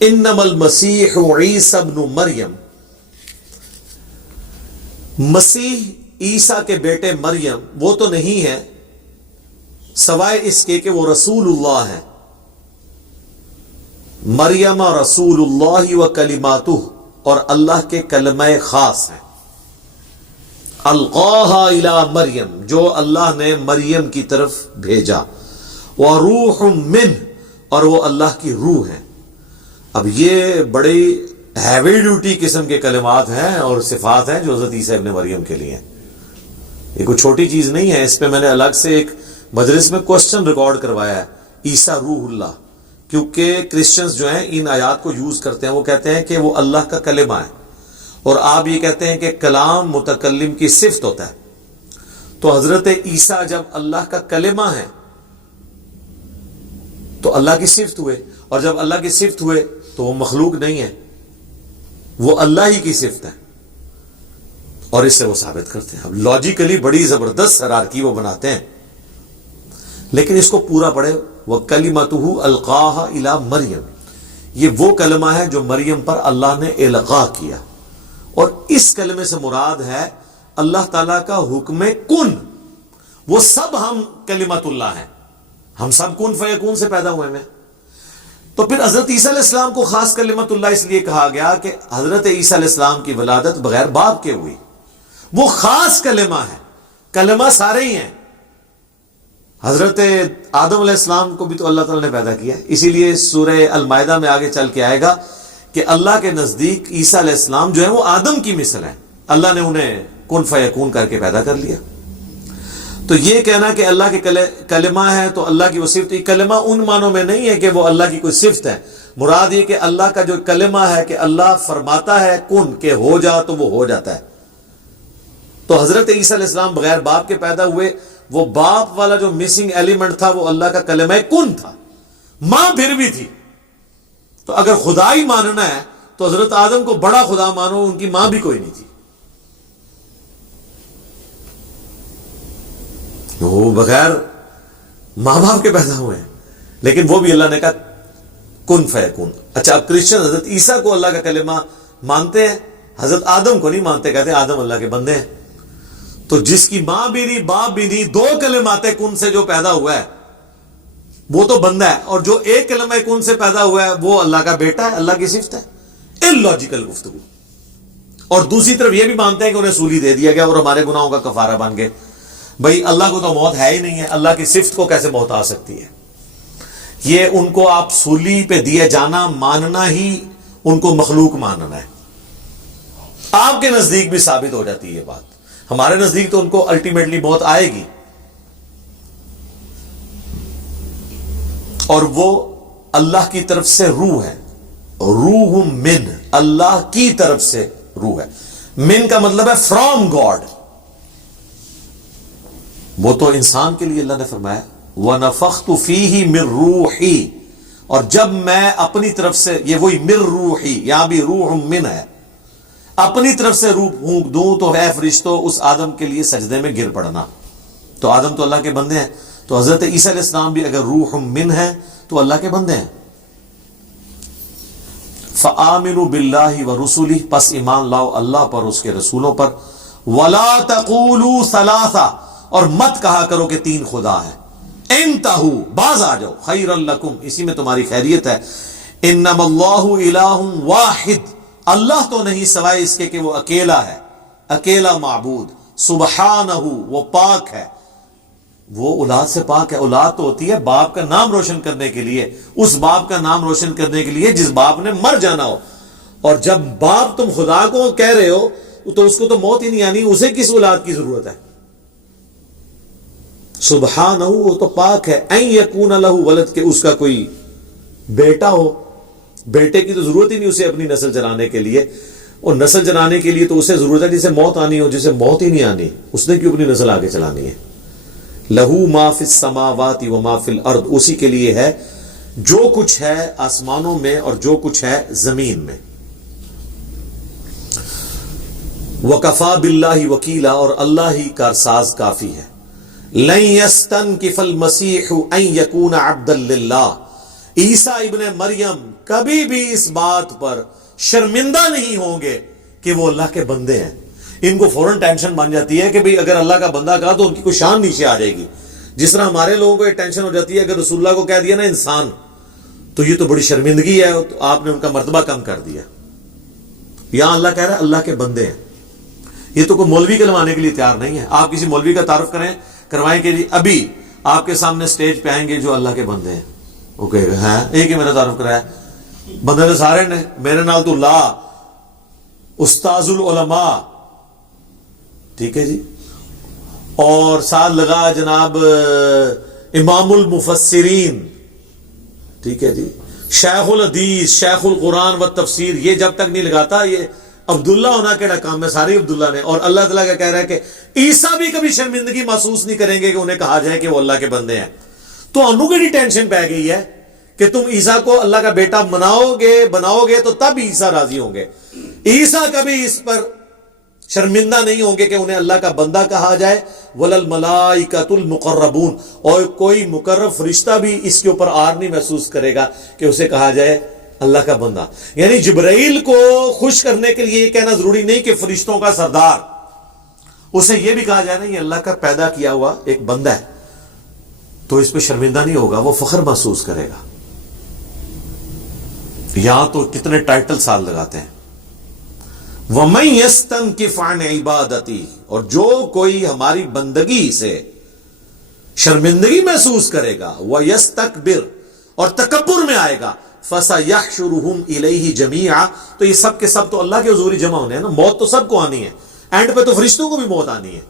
انما المسیح عیسی ابن مریم، مسیح عیسیٰ کے بیٹے مریم وہ تو نہیں ہے سوائے اس کے کہ وہ رسول اللہ ہے۔ مریم رسول اللہ و کلماتہ، اور اللہ کے کلمہ خاص ہیں۔ القاہا الی مریم، جو اللہ نے مریم کی طرف بھیجا۔ وروح منہ، اور وہ اللہ کی روح ہے۔ اب یہ بڑی ہیوی ڈیوٹی قسم کے کلمات ہیں اور صفات ہیں جو حضرت عیسیٰ ابن مریم کے لیے ہیں۔ یہ کوئی چھوٹی چیز نہیں ہے۔ اس پہ میں نے الگ سے ایک مجلس میں کوسچن ریکارڈ کروایا ہے، عیسیٰ روح اللہ، کیونکہ کرسچنز جو ہیں ان آیات کو یوز کرتے ہیں، وہ کہتے ہیں کہ وہ اللہ کا کلمہ ہے، اور آپ یہ کہتے ہیں کہ کلام متکلم کی صفت ہوتا ہے۔ تو حضرت عیسیٰ جب اللہ کا کلمہ ہے تو اللہ کی صفت ہوئے، اور جب اللہ کی صفت ہوئے تو وہ مخلوق نہیں ہے، وہ اللہ ہی کی صفت ہے، اور اس سے وہ ثابت کرتے ہیں۔ اب لاجیکلی بڑی زبردست ہرارکی وہ بناتے ہیں، لیکن اس کو پورا پڑھے، وَكَلِمَتُهُ أَلْقَاهَا إِلَى مریم، یہ وہ کلمہ ہے جو مریم پر اللہ نے القاء کیا، اور اس کلمے سے مراد ہے اللہ تعالیٰ کا حکم کن۔ وہ سب ہم کلمت اللہ ہیں، ہم سب کن فیکون سے پیدا ہوئے ہیں۔ تو پھر حضرت عیسیٰ علیہ السلام کو خاص کلمت اللہ اس لیے کہا گیا کہ حضرت عیسیٰ علیہ السلام کی ولادت بغیر باپ کے ہوئی، وہ خاص کلمہ ہے۔ کلمہ سارے ہی ہیں۔ حضرت آدم علیہ السلام کو بھی تو اللہ تعالیٰ نے پیدا کیا، اسی لیے سورہ المائدہ میں آگے چل کے آئے گا کہ اللہ کے نزدیک عیسیٰ علیہ السلام جو ہے وہ آدم کی مثل ہے، اللہ نے انہیں کن فیکون کر کے پیدا کر لیا۔ تو یہ کہنا کہ اللہ کے کلمہ ہے تو اللہ کی وہ صفت، کلمہ ان معنوں میں نہیں ہے کہ وہ اللہ کی کوئی صفت ہے، مراد یہ کہ اللہ کا جو کلمہ ہے کہ اللہ فرماتا ہے کن کہ ہو جا تو وہ ہو جاتا ہے۔ تو حضرت عیسیٰ علیہ السلام بغیر باپ کے پیدا ہوئے، وہ باپ والا جو مسنگ ایلیمنٹ تھا وہ اللہ کا کلمہ کن تھا، ماں پھر بھی تھی۔ تو اگر خدا ہی ماننا ہے تو حضرت آدم کو بڑا خدا مانو، ان کی ماں بھی کوئی نہیں تھی، وہ بغیر ماں باپ کے پیدا ہوئے ہیں، لیکن وہ بھی اللہ نے کہا کن فیکون۔ اچھا، اب کرسچن حضرت عیسیٰ کو اللہ کا کلمہ مانتے ہیں، حضرت آدم کو نہیں مانتے، کہتے ہیں آدم اللہ کے بندے ہیں۔ تو جس کی ماں بھی نہیں باپ بھی نہیں، دو کلمات کن سے جو پیدا ہوا ہے وہ تو بندہ ہے، اور جو ایک کلمہ کن سے پیدا ہوا ہے وہ اللہ کا بیٹا ہے، اللہ کی صفت ہے۔ اللاجیکل گفتگو۔ اور دوسری طرف یہ بھی مانتے ہیں کہ انہیں سولی دے دیا گیا اور ہمارے گناہوں کا کفارہ بن گئے۔ بھئی اللہ کو تو موت ہے ہی نہیں ہے، اللہ کی صفت کو کیسے موت آ سکتی ہے؟ یہ ان کو آپ سولی پہ دیے جانا ماننا ہی ان کو مخلوق ماننا ہے۔ آپ کے نزدیک بھی ثابت ہو جاتی ہے یہ بات، ہمارے نزدیک تو ان کو الٹیمیٹلی موت آئے گی، اور وہ اللہ کی طرف سے روح ہے، روح من، اللہ کی طرف سے روح ہے۔ من کا مطلب ہے فرام گاڈ، وہ تو انسان کے لیے اللہ نے فرمایا وَنَفَخْتُ فِيهِ مِن رُوحِي، اور جب میں اپنی طرف سے، یہ وہی مِن رُوحِي، یہاں بھی روح من ہے، اپنی طرف سے روح پھونک دوں تو اے فرشتوں اس آدم کے لیے سجدے میں گر پڑنا۔ تو آدم تو اللہ کے بندے ہیں، تو حضرت عیسیٰ علیہ السلام بھی اگر روح من ہے تو اللہ کے بندے ہیں۔ فَآمِنُوا بِاللَّهِ وَرُسُلِهِ، پس ایمان لاؤ اللہ پر، اس کے رسولوں پر۔ وَلَا تَقُولُوا ثَلَاثَةً، اور مت کہا کرو کہ تین خدا ہے۔ انتہوا، باز آ جاؤ، خیرا لکم، اسی میں تمہاری خیریت ہے۔ انما اللہ الہ واحد، اللہ تو نہیں سوائے اس کے کہ وہ اکیلا ہے، اکیلا معبود۔ سبحانہ، وہ پاک ہے، وہ اولاد سے پاک ہے۔ اولاد تو ہوتی ہے باپ کا نام روشن کرنے کے لیے، اس باپ کا نام روشن کرنے کے لیے جس باپ نے مر جانا ہو، اور جب باپ تم خدا کو کہہ رہے ہو تو اس کو تو موت ہی نہیں آنی، اسے کس اولاد کی ضرورت ہے؟ سبحانہ، وہ تو پاک ہے۔ ان یکون لہ ولد، کہ اس کا کوئی بیٹا ہو، بیٹے کی تو ضرورت ہی نہیں اسے اپنی نسل چلانے کے لیے، اور نسل چلانے کے لیے تو اسے ضرورت ہے جسے موت آنی ہو، جسے موت ہی نہیں آنی اس نے کیوں اپنی نسل آگے چلانی ہے؟ لہو ما فی السماوات و ما فی الارض، اسی کے لیے ہے جو کچھ ہے آسمانوں میں اور جو کچھ ہے زمین میں۔ وکفا باللہ وکیلا، اور اللہ ہی کارساز کافی ہے۔ لن یستنکف المسیح ان یکون عبدا للہ، عیسیٰ ابن مریم کبھی بھی اس بات پر شرمندہ نہیں ہوں گے کہ وہ اللہ کے بندے ہیں. ان کو فوراً ٹینشن بن جاتی ہے کہ بھئی اگر اللہ کا بندہ کہا تو ان کی کوئی شان نیچے آ جائے گی. جس طرح ہمارے لوگوں کو ایک ٹینشن ہو جاتی ہے اگر رسول اللہ کو کہہ دیا نا انسان, تو یہ تو بڑی شرمندگی ہے, تو آپ نے ان کا مرتبہ کم کر دیا. یہاں اللہ کہہ رہا ہے اللہ کے بندے ہیں. یہ تو کوئی مولوی کہلوانے کے لیے تیار نہیں ہے. آپ کسی مولوی کا تعارف کروائیں کہ جی ابھی آپ کے سامنے سٹیج پہ آئیں گے جو اللہ کے بندے ہیں, وہ کہے گا ہاں ایک ہی میرا تعارف کرایا, بندے تو سارے نے, میرے نال تو لا استاذ العلماء, ٹھیک ہے جی, اور ساتھ لگا جناب امام المفسرین, ٹھیک ہے جی, شیخ الحدیث, شیخ القرآن و تفسیر. یہ جب تک نہیں لگاتا یہ عبداللہ ہونا کیڑا کام ہے, ساری عبداللہ نے. اور اللہ تعالیٰ کا کہہ رہا ہے کہ عیسیٰ بھی کبھی شرمندگی محسوس نہیں کریں گے کہ انہیں کہا جائے کہ وہ اللہ کے بندے ہیں. تو انہوں کی ٹینشن پہ گئی ہے کہ تم عیسیٰ کو اللہ کا بیٹا بناؤ گے تو تب عیسیٰ راضی ہوں گے. عیسیٰ کبھی اس پر شرمندہ نہیں ہوں گے کہ انہیں اللہ کا بندہ کہا جائے. وَلَلْمَلَائِكَةُ الْمُقَرَّبُونَ, اور کوئی مقرب فرشتہ بھی اس کے اوپر آر نہیں محسوس کرے گا کہ اسے کہا جائے اللہ کا بندہ. یعنی جبرائیل کو خوش کرنے کے لیے یہ کہنا ضروری نہیں کہ فرشتوں کا سردار, اسے یہ بھی کہا جائے نا یہ اللہ کا پیدا کیا ہوا ایک بندہ ہے, تو اس پہ شرمندہ نہیں ہوگا, وہ فخر محسوس کرے گا. یہاں تو کتنے ٹائٹل سال لگاتے ہیں. وَمَن يَسْتَنْكِفْ عَنْ عِبَادَتِهِ, اور جو کوئی ہماری بندگی سے شرمندگی محسوس کرے گا, وَيَسْتَكْبِرْ, اور تکبر میں آئے گا, فَسَيَحْشُرُهُمْ إِلَيْهِ جَمِيعًا, تو یہ سب کے سب تو اللہ کے حضور جمع ہونے ہیں نا. موت تو سب کو آنی ہے, اینڈ پہ تو فرشتوں کو بھی موت آنی ہے,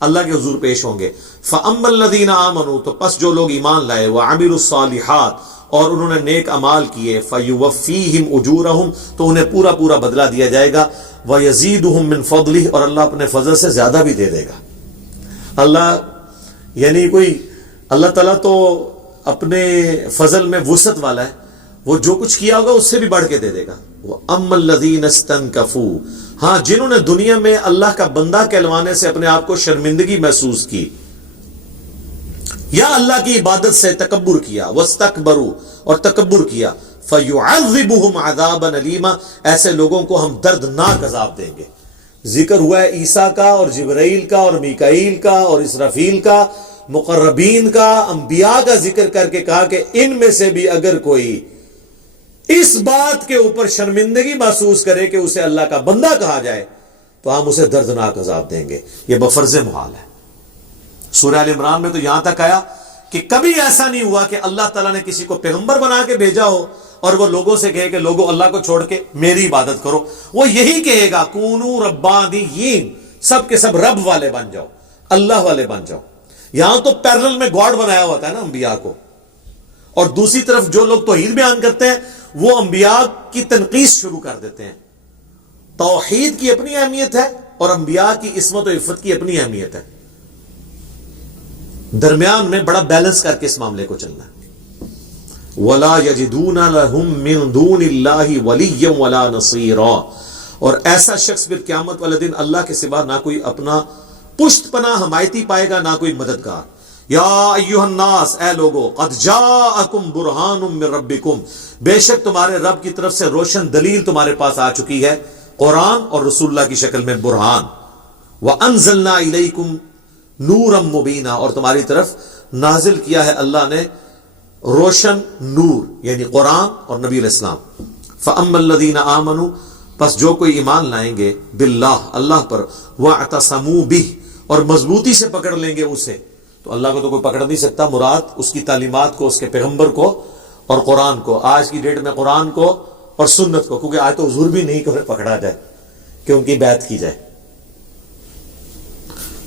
اللہ کے حضور پیش ہوں گے. فَأَمَّا الَّذِينَ آمَنُوا, تو پس جو لوگ ایمان لائے, وَعَمِلُوا الصَّالِحَاتِ, اور انہوں نے نیک اعمال کیے, فَيُوَفِّيهِمْ أُجُورَهُمْ, تو انہیں پورا بدلہ دیا جائے گا. وَيَزِيدُهُمْ مِنْ فَضْلِهِ, اور اللہ اپنے فضل سے زیادہ بھی دے دے گا. اللہ یعنی کوئی اللہ تعالیٰ تو اپنے فضل میں وسعت والا ہے, وہ جو کچھ کیا ہوگا اس سے بھی بڑھ کے دے دے گا. وَأَمَّا الَّذِينَ اسْتَنْكَفُوا, ہاں جنہوں نے دنیا میں اللہ کا بندہ کہلوانے سے اپنے آپ کو شرمندگی محسوس کی, یا اللہ کی عبادت سے تکبر کیا, وَاسْتَكْبَرُوا, اور تکبر کیا, فَيُعَذِّبُهُمْ عَذَابًا أَلِيمًا, ایسے لوگوں کو ہم دردناک عذاب دیں گے. ذکر ہوا ہے عیسیٰ کا اور جبرائیل کا اور میکائیل کا اور اسرافیل کا, مقربین کا, انبیاء کا ذکر کر کے کہا کہ ان میں سے بھی اگر کوئی اس بات کے اوپر شرمندگی محسوس کرے کہ اسے اللہ کا بندہ کہا جائے تو ہم اسے دردناک عذاب دیں گے. یہ بفرض محال ہے. سورہ آل عمران میں تو یہاں تک آیا کہ کبھی ایسا نہیں ہوا کہ اللہ تعالیٰ نے کسی کو پیغمبر بنا کے بھیجا ہو اور وہ لوگوں سے کہے کہ لوگوں اللہ کو چھوڑ کے میری عبادت کرو. وہ یہی کہے گا کونو ربانیین, سب کے سب رب والے بن جاؤ, اللہ والے بن جاؤ. یہاں تو پیرلل میں گاڈ بنایا ہوتا ہے نا انبیاء کو, اور دوسری طرف جو لوگ توحید بیان کرتے ہیں وہ انبیاء کی تنقیص شروع کر دیتے ہیں. توحید کی اپنی اہمیت ہے اور انبیاء کی عصمت و عفت کی اپنی اہمیت ہے. درمیان میں بڑا بیلنس کر کے اس معاملے کو چلنا ہے. وَلَا يَجِدُونَ لَهُم مِّن دُونِ اللَّهِ وَلِيًّا وَلَا نَصِيرًا, اور ایسا شخص پھر قیامت والے دن اللہ کے سوا نہ کوئی اپنا پشت پناہ حمایتی پائے گا نہ کوئی مددگار. یا ایھا الناس, اے لوگو, قد جاءکم برہان من ربکم, بے شک تمہارے رب کی طرف سے روشن دلیل تمہارے پاس آ چکی ہے, قرآن اور رسول اللہ کی شکل میں برہان. وَأَنزَلْنَا إِلَيْكُمْ نُورًا مُبِينًا, اور تمہاری طرف نازل کیا ہے اللہ نے روشن نور, یعنی قرآن اور نبی علیہ السلام. فَأَمَّا الَّذِينَ آمَنُوا, پس جو کوئی ایمان لائیں گے, باللہ, اللہ پر, وَاعْتَصَمُوا بِهِ, اور مضبوطی سے پکڑ لیں گے اسے. تو اللہ کو تو کوئی پکڑ نہیں سکتا, مراد اس کی تعلیمات کو, اس کے پیغمبر کو اور قرآن کو. آج کی ڈیٹ میں قرآن کو اور سنت کو, کیونکہ آج تو حضور بھی نہیں پکڑا جائے کہ ان کی بیعت کی جائے.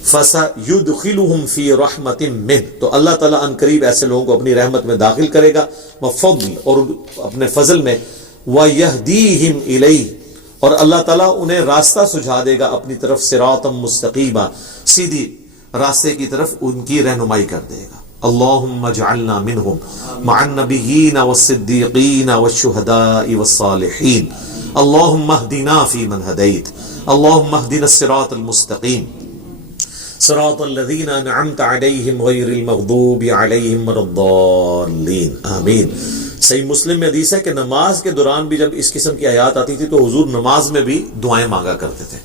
فَسَيُدْخِلُهُمْ فِي رَحْمَةٍ مِّنْهُ, تو اللہ تعالیٰ ان قریب ایسے لوگوں کو اپنی رحمت میں داخل کرے گا, وَفَضْلِ, اور اپنے فضل میں, وَيَهْدِيهِمْ إِلَيْهِ, اور اللہ تعالیٰ انہیں راستہ سجھا دے گا اپنی طرف, صِرَاطًا مُسْتَقِيمًا, سیدھی راستے کی طرف ان کی رہنمائی کر دے گا. اللہم اجعلنا منہم مع النبیین والصدیقین والشہداء والصالحین. اللہم اہدنا فی من ہدیت, اللہم اہدنا الصراط المستقیم, صراط الذین انعمت علیہم غیر المغضوب علیہم ولا الضالین. آمین. صحیح مسلم میں حدیث ہے کہ نماز کے دوران بھی جب اس قسم کی آیات آتی تھی تو حضور نماز میں بھی دعائیں مانگا کرتے تھے.